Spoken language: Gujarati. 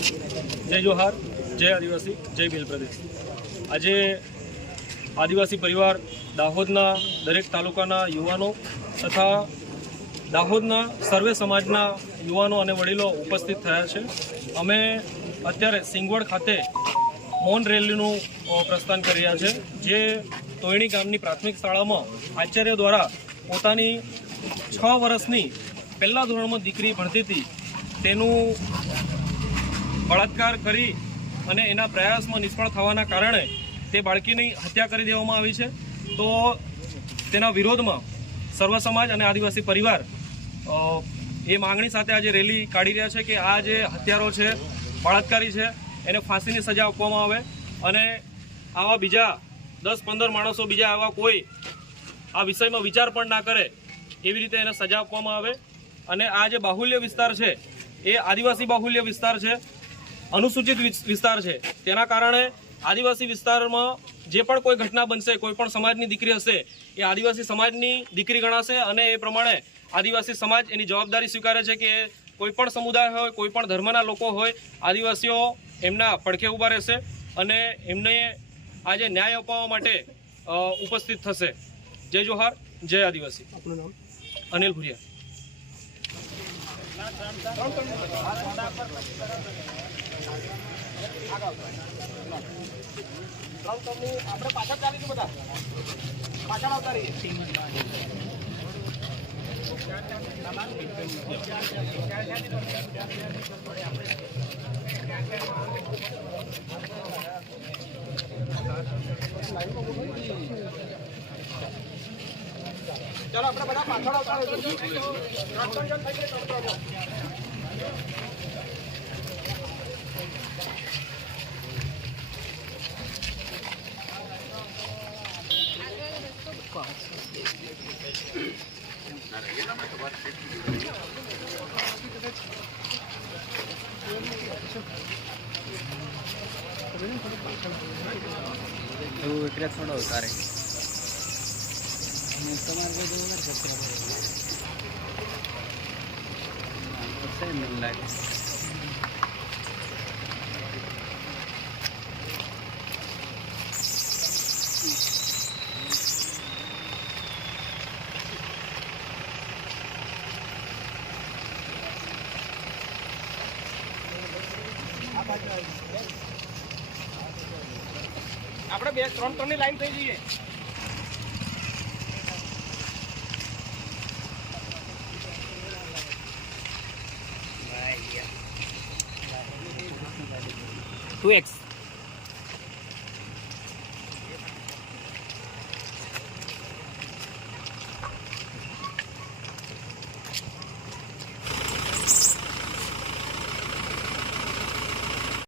જય જોહાર, જય આદિવાસી, જય ભીલ પ્રદેશ। આજે આદિવાસી પરિવાર દાહોદના દરેક તાલુકાના યુવાનો તથા દાહોદના સર્વે સમાજના યુવાનો અને વડીલો ઉપસ્થિત થયા છે। અમે અત્યારે સિંગવડ ખાતે મૌન રેલીનું પ્રસ્થાન કરી રહ્યા છે, જે તોયણી ગામની પ્રાથમિક શાળામાં આચાર્ય દ્વારા પોતાની 6 વર્ષની પહેલા ધોરણમાં દીકરી ભણતી હતી તેનું બળાત્કાર કરી અને એના પ્રયાસમાં નિષ્ફળ થવાના કારણે તે બાળકીની હત્યા કરી દેવામાં આવી છે। તો તેના વિરોધમાં સર્વ સમાજ અને આદિવાસી પરિવાર એ માંગણી સાથે આજે રેલી કાઢી રહ્યા છે કે આ જે હત્યારો છે, બળાત્કારી છે, એને ફાંસીની સજા આપવામાં આવે અને આવા બીજા 10-15 માણસો બીજા આવા કોઈ આ વિષયમાં વિચાર પણ ના કરે એવી રીતે એને સજા આપવામાં આવે। અને આ જે બાહુલ્ય વિસ્તાર છે એ આદિવાસી બાહુલ્ય વિસ્તાર છે, અનુસૂચિત વિસ્તાર છે, તેના કારણે આદિવાસી વિસ્તારમાં જે પણ કોઈ ઘટના બનશે, કોઈ પણ સમાજની દીકરી હશે એ આદિવાસી સમાજની દીકરી ગણાશે અને એ પ્રમાણે આદિવાસી સમાજ એની જવાબદારી સ્વીકારે છે કે કોઈ પણ સમુદાય હોય, કોઈ પણ ધર્મના લોકો હોય, આદિવાસીઓ એમના પડખે ઊભા રહેશે અને એમને આજે ન્યાય અપાવવા માટે ઉપસ્થિત થશે। જય જોહાર, જય આદિવાસી। આપનું નામ? અનિલ ભુરિયા। આપણે પાછળ ચાલીશું, બધા પાછળ આવતા રહીએ। ચાલો આપણે બધા પાછળ આવતા थोड़ा उतारे मिल लागे આપણે 2-3 ની લાઈન થઈ જઈએ। To x